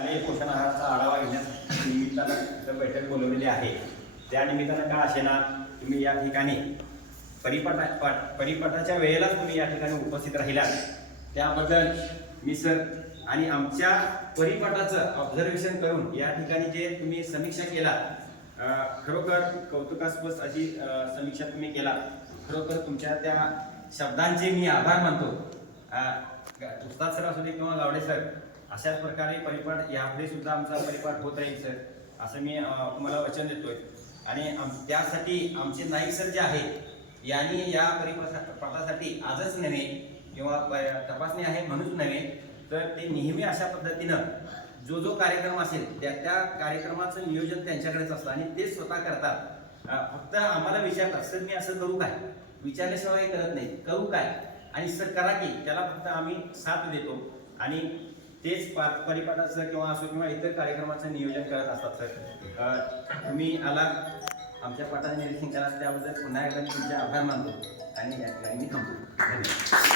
आणि पोषण आहाराचा आढावा घेण्यास निमित्तानं बैठक बोलवलेली आहे. त्या निमित्तानं का असेना तुम्ही या ठिकाणी परिपाठा पाठ- परिपाठाच्या वेळेलाच तुम्ही या ठिकाणी उपस्थित राहिलात. त्याबद्दल मी सर आणि आमच्या परिपाठाचं ऑब्झर्वेशन करून या ठिकाणी जे तुम्ही समीक्षा केला खरोखर कौतुकास्पद अशी समीक्षा तुम्ही केला. खरोखर तुमच्या त्या शब्दांचे मी आभार मानतो. उस्ताद सर असू दे किंवा गावडे सर अशाच प्रकारे परिपाठ यापुढे सुद्धा आमचा परिपाठ होत राहील सर. असं मी तुम्हाला वचन देतोय. आणि आम- त्यासाठी आमचे नाईक सर जे आहेत यांनी या परिपाठासाठी आजच नव्हे किंवा प- तपासणी आहे म्हणूनच नव्हे तर ते नेहमी अशा पद्धतीनं जो जो कार्यक्रम असेल त्या त्या कार्यक्रमाचं नियोजन त्यांच्याकडेच असतं आणि ते स्वतः करतात. फक्त आम्हाला विचारतात सर मी असं करू काय? विचारल्याशिवाय करत नाही करू काय? आणि सर करा की त्याला फक्त आम्ही साथ देतो. आणि तेच पा परिपाठाचं किंवा असो किंवा इतर कार्यक्रमाचं नियोजन करत असतात सर. तुम्ही आला आमच्या पाठाचं निरीक्षण करा त्याबद्दल पुन्हा एकदा तुमचे आभार मानतो आणि या ठिकाणी मी थांबतो. धन्यवाद.